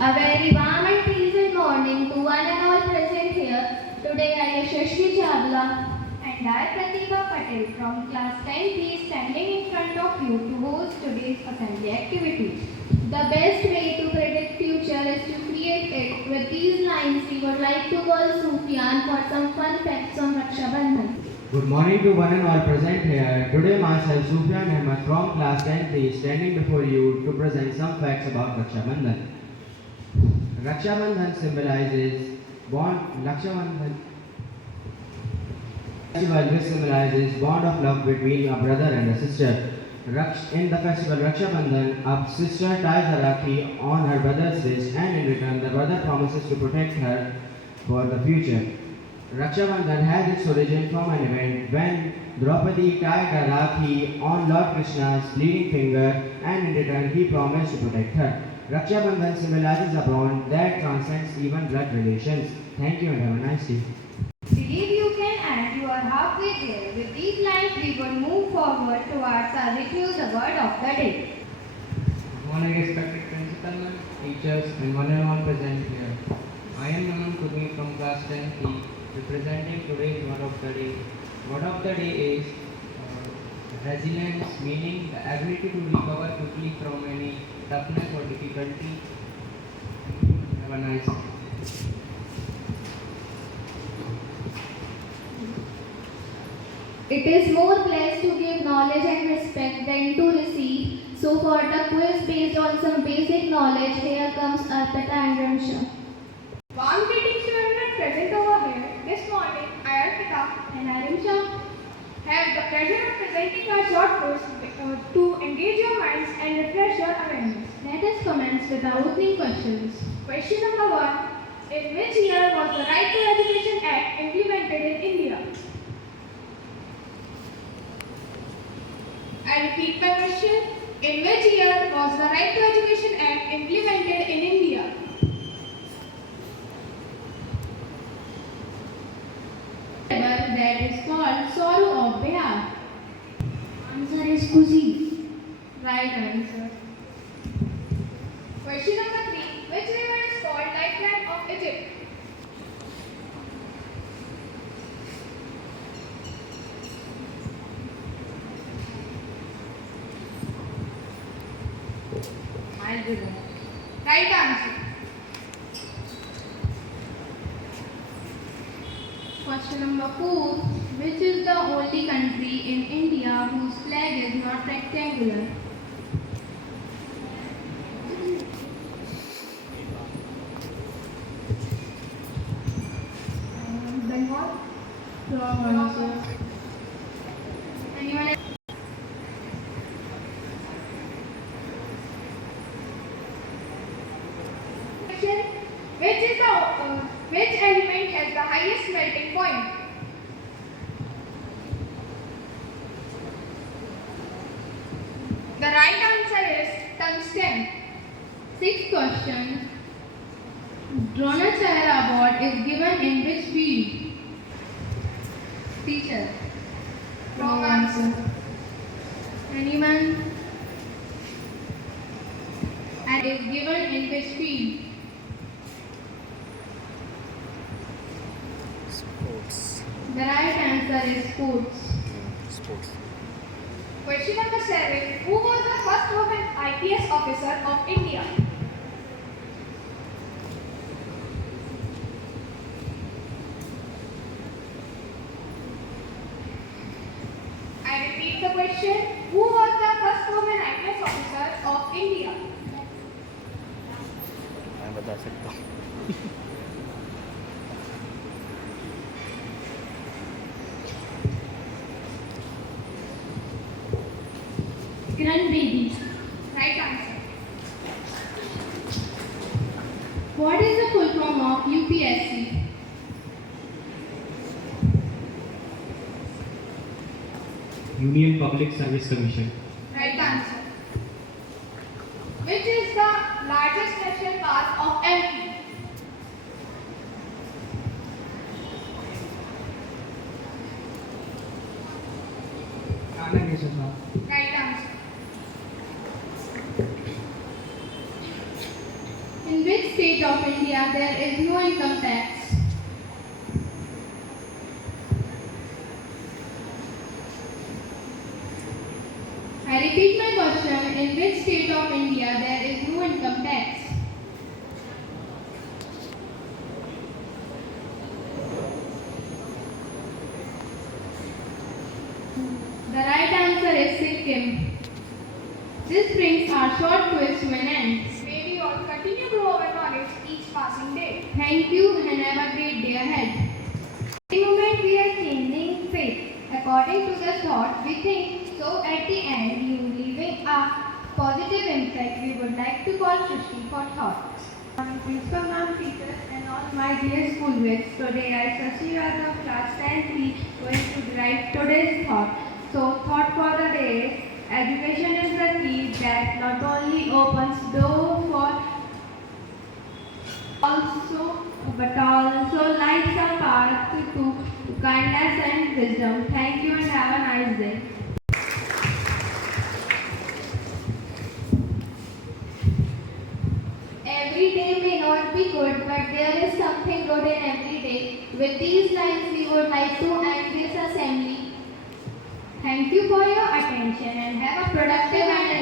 A very warm and pleasant morning to one and all present here. Today I am Shri And I, Pratibha Patel from class 10B standing in front of you to host today's assembly activity. The best way to predict future is to create it. With these lines, we would like to call Sufyan for some fun facts on Raksha Bandhan. Good morning to one and all present here. Today myself Sufyan Ahmed from class 10 is standing before you to present some facts about Raksha Bandhan. Raksha Bandhan symbolizes bond. Raksha Bandhan festival which symbolizes bond of love between a brother and a sister. In the festival Raksha Bandhan, a sister ties a rakhi on her brother's wrist, and in return the brother promises to protect her for the future. Raksha Bandhan has its origin from an event when Draupadi tied a rakhi on Lord Krishna's bleeding finger, and in return he promised to protect her. Raksha Bandhan symbolizes a bond that transcends even blood relations. Thank you and have a nice day. Believe you can and you are halfway there. With these lines we will move forward towards our ritual, the word of the day. Good morning, respected principal, teachers, and one and all present here. I am Nanak from class 10E, representing today's word of the day. Word of the day is resilience, meaning the ability to recover quickly from any toughness or difficulty. Have a nice day. It is more blessed to give knowledge and respect than to receive. So for the quiz based on some basic knowledge, here comes Arpita and Ramsha. Warm greetings to everyone present over here. This morning, I, Arpita, And Ramsha. have the pleasure of presenting our short course to engage your minds and refresh your awareness. Let us commence with our opening questions. Question number 1. In which year was the Right to Education Act implemented in India? I repeat my question. In which year was the Right to Education Act implemented in India? That is called sorrow of Bihar. Answer is Kuzi. Right answer. Question number 3. Which river is called Lifeline of Egypt? Right answer. Question number 4. Which is the only country in India whose flag is not rectangular? Bengal. Wrong answer. Anyone else? Question. Which element has the highest melting point? The right answer is tungsten. Sixth question. Dronacharya Award is given in which field? Teacher. Wrong answer. Anyone? And is given in which field? Sports. The right answer is sports. Sports. Question number 7. Who was the first woman IPS officer of India? I repeat the question. Who was the first woman IPS officer of India? मैं बता सकता हूँ. Kiran Bedi. Right answer. What is the full form of UPSC? Union Public Service Commission. Right answer. Which is the largest national park of MP? Right answer. In which state of India there is no income tax? I repeat my question. In which state of India there is no income tax? The right answer is Sikkim. This brings our short quiz to an end. May we all continue to grow our knowledge each passing day. Thank you and have a great day ahead. The moment we are changing fate, according to the thought we think, so at the end you leaving a positive impact. We would like to call Shri for thought. Principal ma'am, teachers and all my dear schoolmates, today I Shri of class 10th going to derive today's thought. So thought for the day, education is the key that not only opens door for but also lights a path to kindness and wisdom. Thank you and have a nice day. Every day may not be good, but there is something good in every day. With these lines, we would like to end this assembly. Thank you for your attention and have a productive and